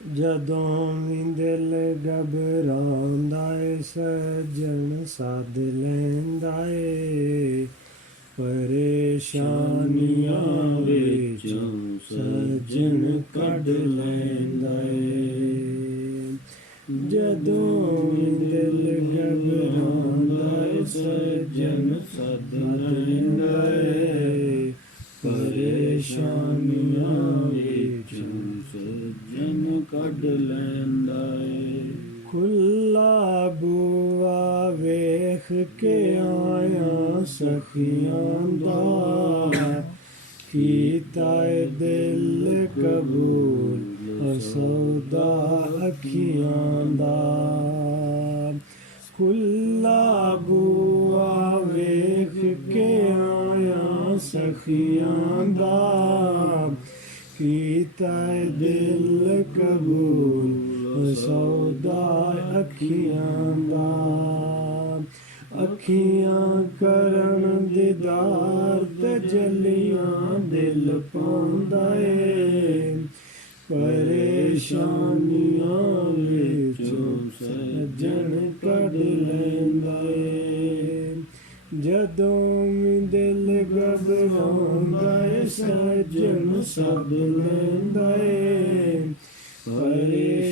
ਜਦੋਂ ਵੀ ਦਿਲ ਘਬਰਾਉਂਦਾ ਏ ਸੱਜਣ ਸੱਦ ਲੈਂਦਾ ਏ ਪਰੇਸ਼ਾਨੀਆਂ ਵਿੱਚੋਂ ਸੱਜਣ ਕੱਢ ਲੈਂਦਾ ਏ ਜਦੋਂ ਵੀ ਦਿਲ ਘਬਰਾਉਂਦਾ ਏ ਸੱਜਣ ਸੱਦ ਲੈਂਦਾ ਏ ਪਰੇਸ਼ਾਨੀਆਂ ਵਿੱਚੋਂ ਸੱਜਣ ਕੱਢ ਲੈਂਦਾ ਏ ਖੁੱਲਾ ਬੂਆ ਵੇਖ ਕੇ ਆਇਆ ਸਖੀਆਂ ਦਾ ਕੀਤਾ ਏ ਦਿਲ ਕਬੂਲ ਸੌਦਾ ਅੱਖੀਆਂ ਦਾ ਖੁੱਲਾ ਬੂਆ ਵੇਖ ਕੇ ਆਇਆ ਸਖੀਆਂ ਦਾ ਕੀਤਾ ਏ ਦਿਲ ਕਬੂਲ ਸੌਦਾ ਅੱਖੀਆਂ ਦਾ ਅੱਖੀਆਂ ਕਰਨ ਦੀਦਾਰ ਤਜੱਲੀਆਂ ਦਿਲ ਪਾਉਂਦਾ ਏ ਪਰੇਸ਼ਾਨੀਆਂ ਵਿੱਚੋਂ ਸੱਜਣ ਕੱਢ ਲੈਂਦਾ ਏ ਜਦੋਂ ਵੀ ਦਿਲ ਘਬਰਾਉਂਦਾ ਏ ਸੱਜਣ ਸੱਦ ਲੈਂਦਾ ਏ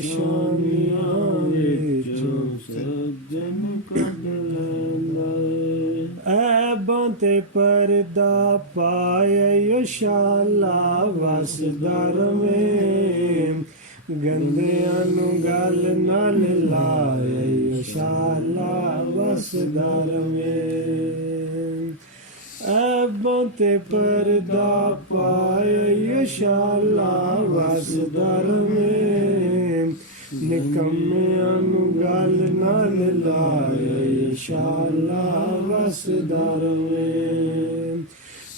ਪਰੇਸ਼ਾਨੀਆਂ ਵਿੱਚੋਂ ਸੱਜਣ ਕੱਢ ਲੈਂਦਾ ਏ ਐਬਾਂ ਤੇ ਪਰਦਾ ਪਾਇਆ ਸ਼ਾਲਾ ਵਸਦਾ ਰਵੇਂ ਗੰਦਿਆਂ ਨੂੰ ਗੱਲ ਨਾਲ ਲਾਇਆ ਸ਼ਾਲਾ ਵਸਦਾ ਰਵੇਂ ਐਬਾਂ ਤੇ ਪਰਦਾ ਪਾਇਆ ਸ਼ਾਲਾ ਵਸਦਾ ਰਵੇਂ ਨਿਕੰਮਿਆਂ ਨੂੰ ਗੱਲ ਨਾਲ ਲਾਇਆ ਸ਼ਾਲਾ ਵਸਦਾ ਰਵੇਂ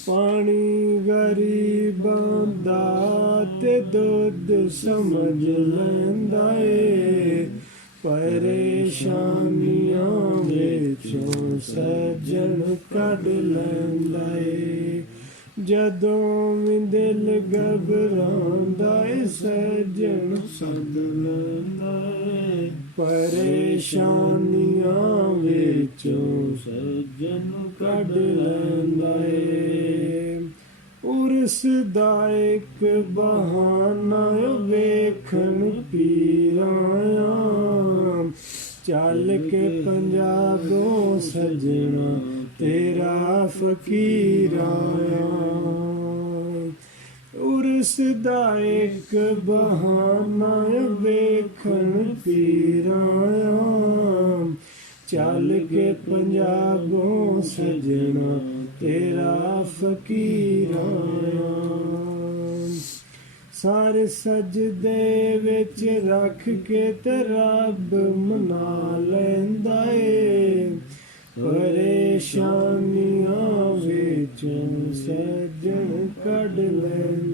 ਪਾਣੀ ਗਰੀਬਾਂ ਦਾ ਤੇ ਦੁੱਧ ਸਮਝ ਲੈਂਦਾ ਏ ਪਰੇਸ਼ਾਨੀਆਂ ਵਿੱਚੋਂ ਸੱਜਣ ਕੱਢ ਲੈਂਦਾ ਏ ਜਦੋਂ ਵੀ ਦਿਲ ਘਬਰਾਉਂਦਾ ਏ ਸੱਜਣ ਸੱਦ ਲੈਂਦਾ ਏ ਪਰੇਸ਼ਾਨੀਆਂ ਵਿੱਚੋਂ ਸੱਜਣ ਕੱਢ ਲੈਂਦਾ ਏ ਉਰਸ ਦਾ ਇੱਕ ਬਹਾਨਾ ਵੇਖਣ ਪੀਰਾਂ ਚੱਲ ਕੇ ਪੰਜਾਬੋਂ ਸੱਜਣਾ ਤੇਰਾ ਫਕੀਰ ਆਇਆ ਉਰਸ ਦਾ ਇੱਕ ਬਹਾਨਾ ਵੇਖਣ ਪੀਰਾਂ ਚੱਲ ਕੇ ਪੰਜਾਬੋਂ ਸੱਜਣਾ ਤੇਰਾ ਫਕੀਰ ਆਇਆ ਸਾਰੇ ਸਜਦੇ ਵਿੱਚ ਰੱਖ ਕੇ ਤੇ ਰੱਬ ਮਨਾ ਲੈਂਦਾ ਏ ਪਰੇਸ਼ਾਨੀਆਂ ਵਿੱਚੋਂ ਸੱਜਣ ਕੱਢ ਲੈਂਦਾ